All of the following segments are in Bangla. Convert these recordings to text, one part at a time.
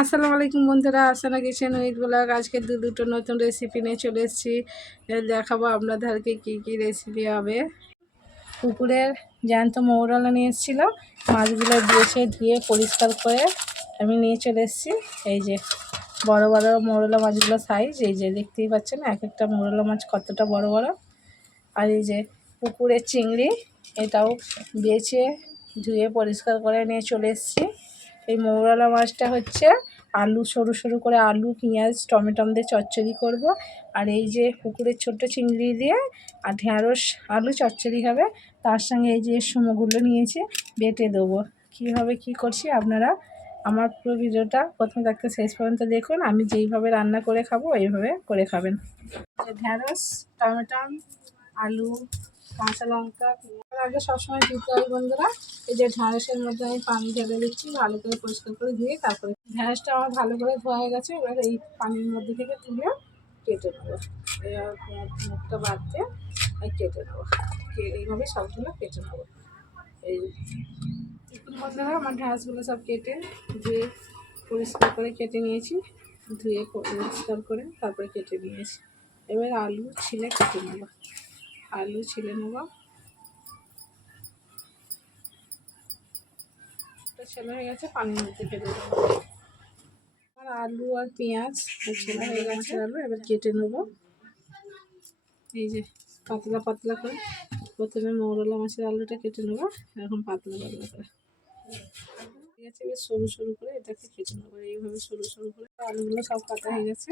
আসসালামু আলাইকুম বন্ধুরা, আসানা কিচেন উইথ ব্লগ। আজকে দুটো নতুন রেসিপি নিয়ে চলে এসেছি। দেখাবো আপনাদেরকে কি রেসিপি হবে। পুকুরের জ্যান্ত মৌরলা নিয়ে এসেছিল, মাছগুলো দিয়েছে ধুয়ে পরিষ্কার করে আমি নিয়ে চলে এসেছি। এই যে বড় বড় মৌরলা মাছগুলো সাইজ, এই যে দেখতেই পাচ্ছেন এক একটা মৌরলা মাছ কতটা বড় বড়। আর এই যে পুকুরের চিংড়ি, এটাও বেছে ধুয়ে পরিষ্কার করে নিয়ে চলে এসেছি। এই মৌরলা মাছটা হচ্ছে আলু সরু সরু করে আলু পেঁয়াজ টমেটো দিয়ে চচ্চড়ি করব। আর এই যে পুকুরের ছোট্ট চিংড়ি দিয়ে আর ঢ্যাঁড়স আলু চচ্চড়ি হবে। তার সঙ্গে এই যে সমগুলো নিয়েছি বেটে দেবো। কীভাবে কি করছি আপনারা আমার পুরো ভিডিওটা প্রথম থেকে শেষ পর্যন্ত দেখুন। আমি যেইভাবে রান্না করে খাবো এইভাবে করে খাবেন। ঢ্যাঁড়স টমেটো আলু কাঁচা লঙ্কা আগে সবসময় দিতে হয় বন্ধুরা। এই যে ঢ্যাঁড়সের মধ্যে আমি পানি ঢেলে দিচ্ছি, ভালো করে পরিষ্কার করে ধুয়ে তারপরে ঢ্যাঁড়সটা আমার ভালো করে ধোয়া হয়ে গেছে। এবার এই পানির মধ্যে থেকে তুলে কেটে নেবো, মুখটা বাদ দিয়ে কেটে নেবো। এইভাবে সবগুলো কেটে নেবো। এই বন্ধুরা আমার ঢ্যাঁড়সগুলো সব কেটে ধুয়ে পরিষ্কার করে কেটে নিয়েছি, ধুয়ে পরিষ্কার করে তারপরে কেটে নিয়েছি। এবার আলু ছিলে কেটে নেবো, আলু ছিলে নেবো। ছেলে হয়ে গেছে, পানির মধ্যে ফেলে দেবো। আর আলু আর পেঁয়াজ ছেলে হয়ে গেছে, আলু এবার কেটে নেবো। এই যে পাতলা পাতলা করে প্রথমে মৌরলা মাছের আলুটা কেটে নেবো, এখন পাতলা পাতলা করে ঠিক আছে। এবার সরু সরু করে এটাকে কেটে নেবো, এইভাবে সরু সরু করে। আলুগুলো সব কাটা হয়ে গেছে,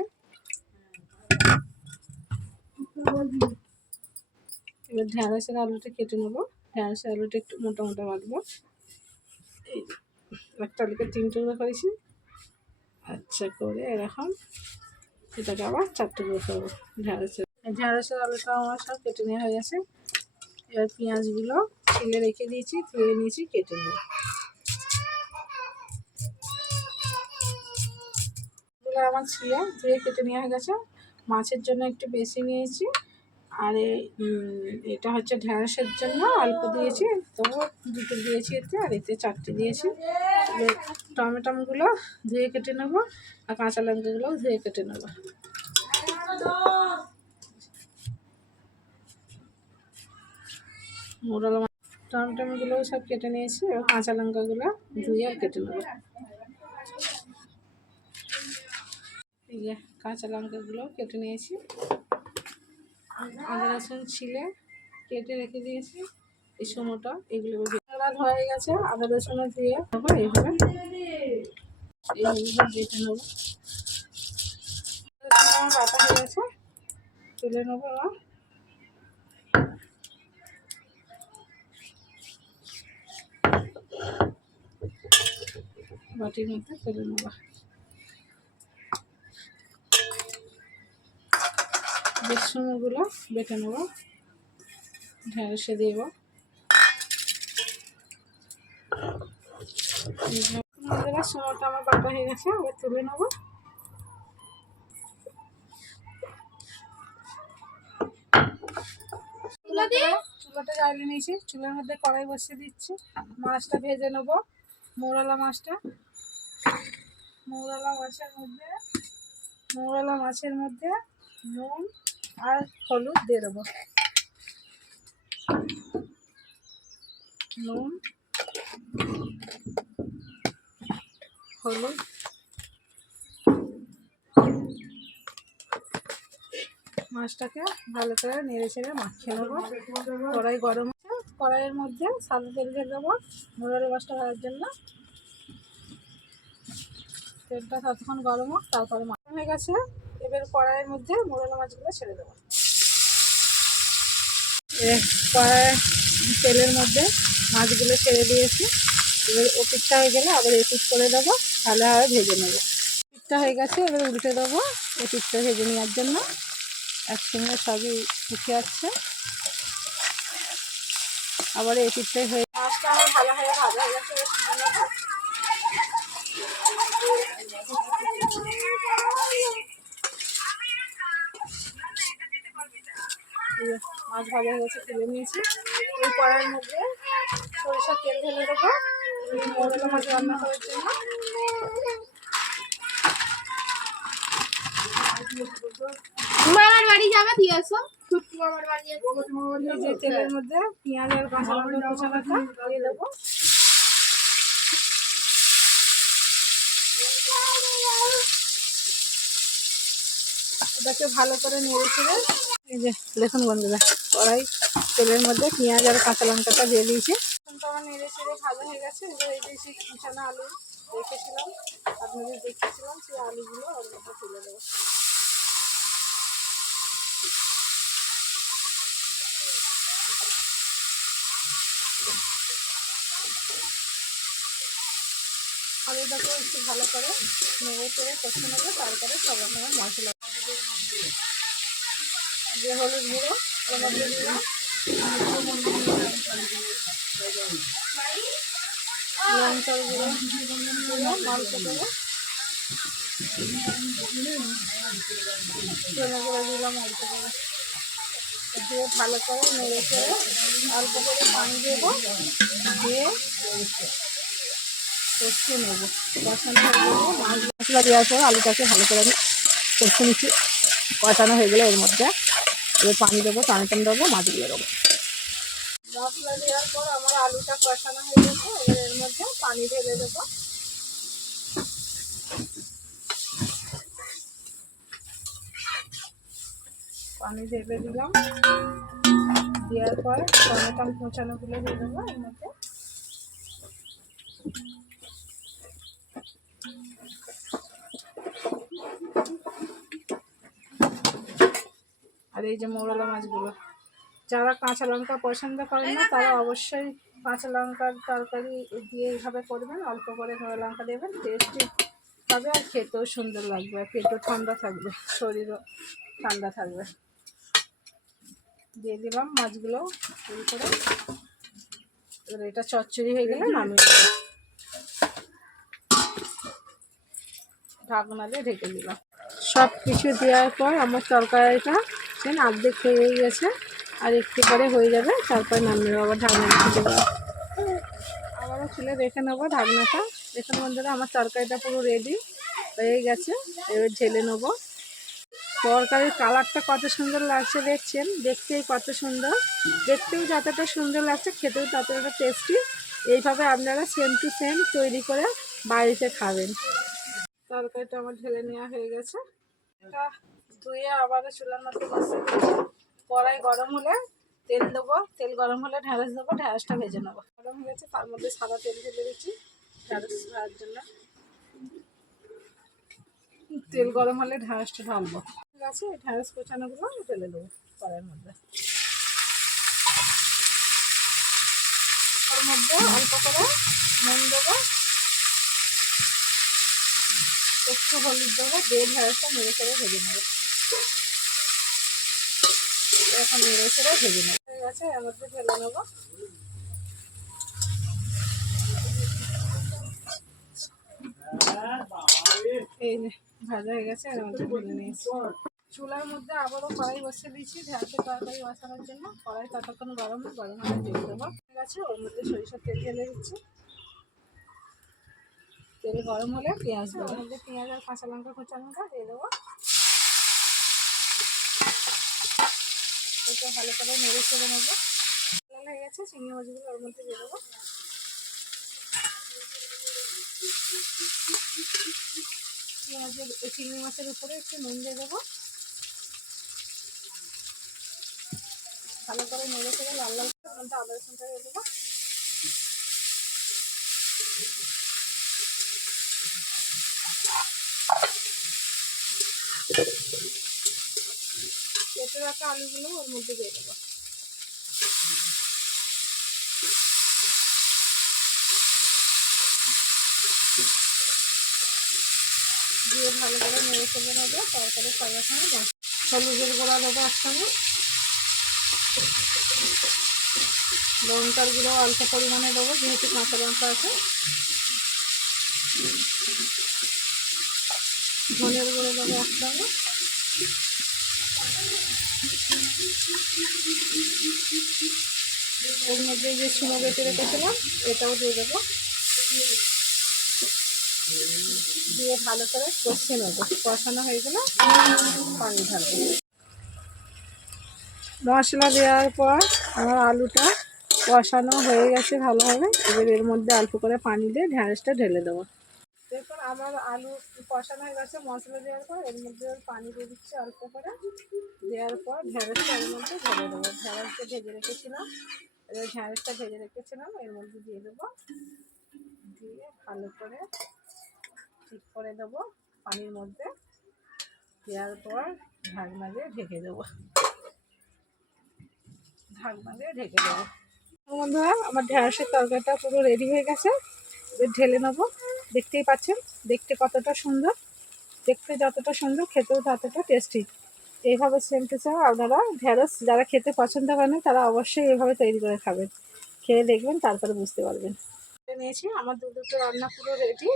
এবার ঢ্যাঁড়সের আলুটা কেটে নেবো। ঢ্যাঁড়সের আলুটা একটু মোটা মোটা বাঁধবো। এই একটা আলুকে 3 টুকরো করেছি, আচ্ছা করে এরকম এটাকে আবার 4 টুকরো করবো। ঢ্যাঁড়সের আলুটা আমার সব কেটে নেওয়া হয়ে গেছে। এবার পেঁয়াজগুলো ছিলে রেখে দিয়েছি, ধুয়ে নিয়েছি, কেটে নেব। এগুলো আমার ছিলে ধুয়ে কেটে নেওয়া হয়ে গেছে। মাছের জন্য একটু বেশি নিয়েছি, আর এটা হচ্ছে ঢ্যাঁড়সের জন্য অল্প দিয়েছি, তবু 2টো দিয়েছি এতে, আর এতে 4টে দিয়েছি। টমেটোগুলো ধুয়ে কেটে নেবো, আর কাঁচা লঙ্কাগুলোও ধুয়ে কেটে নেবো। মোড়ালো টমেটোগুলোও সব কেটে নিয়েছি, এবার কাঁচা লঙ্কাগুলো ধুয়ে আর কেটে নেবো। এই যে কাঁচা লঙ্কাগুলো কেটে নিয়েছি, আদা রসুন ছিলে কেটে রেখে দিয়েছি। এই সময়টা এগুলো হয়ে গেছে, আদা রসুন ধুয়ে নেবো। এইভাবে বেটে নেবো। বাটা হয়ে গেছে, তুলে নেবো। আবার বাটির মধ্যে তুলে নেবো। বেসনগুলো বেটে নেবো, ঢেঁড়সে দেব। সময়টা আমার বাটা হয়ে গেছে, আবার তুলে নেবো। চুলাটা জ্বালিয়ে নিয়েছি, চুলার মধ্যে কড়াই বসিয়ে দিচ্ছি। মাছটা ভেজে নেবো, মৌরলা মাছটা। মৌরলা মাছের মধ্যে নুন আর হলুদ দিয়ে দেবো। নুন হলুদ মাছটাকে ভালো করে নেড়ে ছেড়ে মাখিয়ে নেবো। কড়াই গরম আছে, কড়াইয়ের মধ্যে সাদা তেল দিয়ে দেবো মৌরলা মাছটা ভাজার জন্য। তেলটা ততক্ষণ গরম হোক, তারপরে মাছ হয়ে গেছে। এবার কড়াইয়ের মধ্যে মৌরলা মাছগুলো ছেড়ে দেবো। কড়াই তেলের মধ্যে মাছগুলো ছেড়ে দিয়েছি। এবার ওপিটটা হয়ে গেলে আবার এপিট করে দেবো, ভালোভাবে ভেজে নেবো। পিঠটা হয়ে গেছে, এবার উল্টে দেবো এই পিঠটা ভেজে নেওয়ার জন্য। একসঙ্গে সবই উঠে আসছে, আবার এই পিঠটাই হয়ে মাছটা আমার ভালোভাবে ভাজা হয়ে গেছে। মাছ ভাজা হয়ে গেছে, তুলে নিয়েছি। ওই কড়াইয়ের মধ্যে সরিষার তেল ঢেলে দেবো মৌরলা মাছ রান্না করার জন্য। মামার বাড়ি যাবে দিয়ে আসো। ছুটকি মামার বাড়ি যাবে। এই যে তেলের মধ্যে পেঁয়াজ আর কাঁচা লঙ্কা কুচা রাখা দিয়ে দেবো। এটাকে ভালো করে নেড়ে ছেড়ে এই যে দেখুন বন্ধুরা, কড়াই তেলের মধ্যে পেঁয়াজ আর কাঁচা লঙ্কাটা দিয়ে দিয়েছি। এখন তো আমার নেড়ে ছেড়ে ভাজা হয়ে গেছে। এবার এই যে সেই কুচানো আলু রেখেছিলাম, আপনাদের দেখেছিলাম, সেই আলুগুলো ওর মধ্যে তুলে দেবো। আলুটাকে একটু ভালো করে নেড়ে চেড়ে কষে নেবো। তারপরে সব রকমের মশলা, যে হলুদ গুঁড়ো ওর মধ্যে দিলাম, লঙ্কার গুঁড়ো দিলাম অল্প করে, ধনে গুঁড়ো দিলাম অল্প করে, দিয়ে ভালো করে নেড়ে চেড়ে অল্প করে পানি দেবো, দিয়ে কষিয়ে নেবো। কষানো হয়ে গেলে মশলা দেওয়ার পর আলুটাকে ভালো করে আমি কষে নিচ্ছি। কষানো হয়ে গেলে এর মধ্যে এবার পানি দেবো, টান দেবো, মাছ দিয়ে দেবো। মশলা দেওয়ার পর আমার আলুটা কষানো হয়ে গেছে। এবার এর মধ্যে পানি ঢেলে দেবো। পানি ঢেলে দিলাম, দেওয়ার পর টমেটো কুচানোগুলো দিয়ে দেবো এর মধ্যে। আর এই যে মৌরলা মাছগুলো, যারা কাঁচা লঙ্কা পছন্দ করেন না তারা অবশ্যই কাঁচা লঙ্কার তরকারি দিয়ে এইভাবে করবেন। অল্প করে কাঁচা লঙ্কা দেবেন, টেস্টি হবে আর খেতেও সুন্দর লাগবে, আর পেটও ঠান্ডা থাকবে, শরীরও ঠান্ডা থাকবে। দিয়ে দিলাম মাছগুলো এই করে। এবার এটা চচ্চড়ি হয়ে গেলে নামিয়ে দেবো। ঢাকনা দিয়ে ঢেকে দিলাম। সব কিছু দেওয়ার পর আমার তরকারিটা অর্ধেক হয়ে গেছে, আর একটু পরে হয়ে যাবে। তারপর নামিয়ে নেবো, আবার ঢাকনা রেখে দেবো। আবারও খুলে রেখে নেবো ঢাকনাটা। দেখুন বন্ধুরা, আমার তরকারিটা পুরো রেডি হয়ে গেছে। এবার ঢেলে নেবো। তরকারির কালারটা কত সুন্দর লাগছে দেখছেন, দেখতেই কত সুন্দর, দেখতেও যতটা সুন্দর লাগছে খেতেও ততটা টেস্টি। এইভাবে আপনারা সেম টু সেম তৈরি করে বাড়িতে খাবেন। তরকারিটা আমার ঢেলে নেওয়া হয়ে গেছে। এটা ধুয়ে আবার চুলার মধ্যে বসিয়ে দিচ্ছি। কড়াই গরম হলে তেল দেবো, তেল গরম হলে ঢ্যাঁড়স দেবো, ঢ্যাঁড়সটা ভেজে নেবো। গরম হয়ে গেছে, তার মধ্যে সাদা তেল ঢেলে দিচ্ছি ঢ্যাঁড়স খাওয়ার জন্য। তেল গরম হলে ঢ্যাঁড়সটা ঢালবো। ঠিক আছে, ঢ্যাঁড়স কোচানোগুলো ঢেলে দেবো কড়াইয়ের মধ্যে। ওর মধ্যে অল্প করে নুন দেবো, একটু হলুদ দেবো, দিয়ে ঢ্যাঁড়সটা নেড়ে চেড়ে ভেজে নেবো। এখন নেড়ে চেড়ে ভেজে নেবো। ঠিক আছে, এর মধ্যে ঢেলে নেবো। এই যে ভাজা হয়ে গেছে, এর মধ্যে ঢেলে নিয়েছি। চুলার মধ্যে আবারও কড়াই বসিয়ে দিয়েছি ঢ্যাঁড়সের তরকারি বসানোর জন্য। কড়াই ততক্ষণ গরম হলে তেল দেবো। ঠিক আছে, ওর মধ্যে সরিষার তেল ঢেলে দিচ্ছি। তেল গরম হলে পেঁয়াজ দেবো, ওর মধ্যে পেঁয়াজ আর কাঁচা লঙ্কা কুচা লঙ্কা দিয়ে দেবো। এটা ভালো করে নেড়ে চেড়ে নেবো। লাল হয়ে গেছে, চিংড়ি মাছগুলো ওর মধ্যে দিয়ে দেবো। চিংড়ি মাছের উপরে একটু নুন দিয়ে দেবো। ভালো করে নেড়ে চেড়ে লাল লাল করে আদা রসুনটা দিয়ে দেবো। কেটে রাখা আলুগুলো ওর মধ্যে দিয়ে দেবো। দিয়ে ভালো করে নেড়ে চেড়ে নেবো। তারপরে সবার সঙ্গে হলুদের গুঁড়া দেবো এক চামচ, লঙ্কার গুঁড়ো অল্প পরিমাণে দেবো যেহেতু কাঁচা লঙ্কা আছে, ধনের গুঁড়ো দেবো এক চামচ, এর মধ্যে যে শুকনো বেটে রেখেছিলাম এটাও দিয়ে দেবো। দিয়ে ভালো করে কষিয়ে নেবো। কষানো হয়ে গেলে পানি ঢালবো। মশলা দেওয়ার পর আমার আলুটা কষানো হয়ে গেছে ভালোভাবে। এবার এর মধ্যে অল্প করে পানি দিয়ে ঢ্যাঁড়সটা ঢেলে দেবো। দেখুন আমার আলু কষানো হয়ে গেছে মশলা দেওয়ার পর। এর মধ্যে পানি দিয়ে দিচ্ছি অল্প করে। দেওয়ার পর ঢ্যাঁড়সটা এর মধ্যে ঢেলে দেবো। ঢ্যাঁড়সটা ভেজে রেখেছিলাম, এবার ঢ্যাঁড়সটা ভেজে রেখেছিলাম এর মধ্যে দিয়ে দেবো। দিয়ে ভালো করে ঠিক করে দেবো পানির মধ্যে। দেওয়ার পর ঢাকনা দিয়ে ঢেকে দেবো। ঢাকনা দিয়ে ঢেকে দেবো। বন্ধুরা আমার ঢ্যাঁড়সের তরকারিটা পুরো রেডি হয়ে গেছে। এবার ঢেলে নেবো। দেখতেই পাচ্ছেন দেখতে কতটা সুন্দর। দেখতে যতটা সুন্দর খেতেও ততটা টেস্টি। এইভাবে সেম টু সেম আপনারা ঢ্যাঁড়স যারা খেতে পছন্দ করেন তারা অবশ্যই এইভাবে তৈরি করে খাবেন। খেয়ে দেখবেন, তারপরে বুঝতে পারবেন। নিয়েছি আমার দুটো রান্না পুরো রেডি।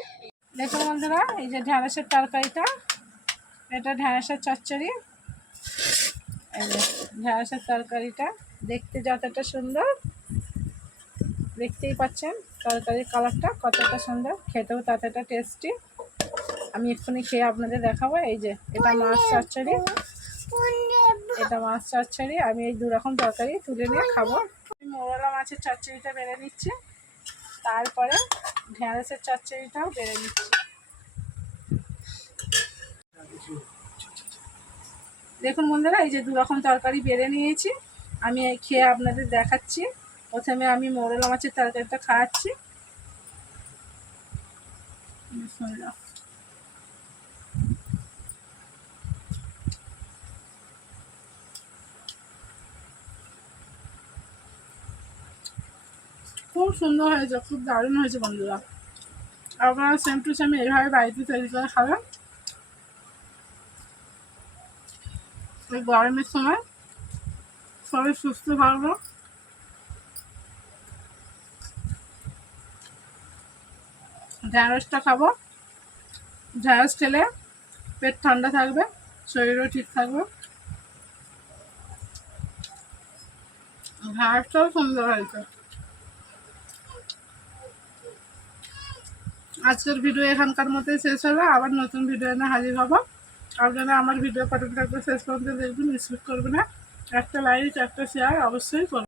দেখুন বন্ধুরা, এই যে ঢ্যাঁড়সের তরকারিটা, এটা ঢ্যাঁড়সের চচ্চড়ি। এই যে ঢ্যাঁড়সের তরকারিটা দেখতে যতটা সুন্দর, দেখতেই পাচ্ছেন তরকারির কালারটা কতটা সুন্দর, খেতেও ততটা টেস্টি। আমি এক্ষুনি খেয়ে আপনাদের দেখাবো। এই যে এটা মাছ চচ্চড়ি, এটা মাছ চচ্চড়ি। আমি এই দুরকম তরকারি তুলে নিয়ে খাবো। আমি মোরলা মাছের চচ্চড়িটা বেড়ে নিচ্ছি, তারপরে ঢ্যাঁড়সের চচ্চড়িটাও বেড়ে নিচ্ছি। দেখুন বন্ধুরা, এই যে দুরকম তরকারি বেড়ে নিয়েছি, আমি খেয়ে আপনাদের দেখাচ্ছি। প্রথমে আমি মোরলা মাছের তরকারিটা খাওয়াচ্ছি। খুব সুন্দর হয়েছে, খুব দারুণ হয়েছে বন্ধুরা। আপনারা সেম টু সেম এইভাবে বাড়িতে তৈরি করে খাবেন। এই গরমের সময় শরীর সুস্থ থাকবে। ঢ্যাঁড়সটা খাবো, ঢ্যাঁড়স খেলে পেট ঠান্ডা থাকবে, শরীরও ঠিক থাকবে। ঢ্যাঁড়সটাও সুন্দর হয়েছে। আজকের ভিডিও এখানকার মতোই শেষ হলো। আবার নতুন ভিডিও এনে হাজির হব। আপনারা আমার ভিডিও পাঠাতে থাকবে, শেষ পর্যন্ত দেখবেন, মিস করবেন না। একটা লাইক একটা শেয়ার অবশ্যই করবেন।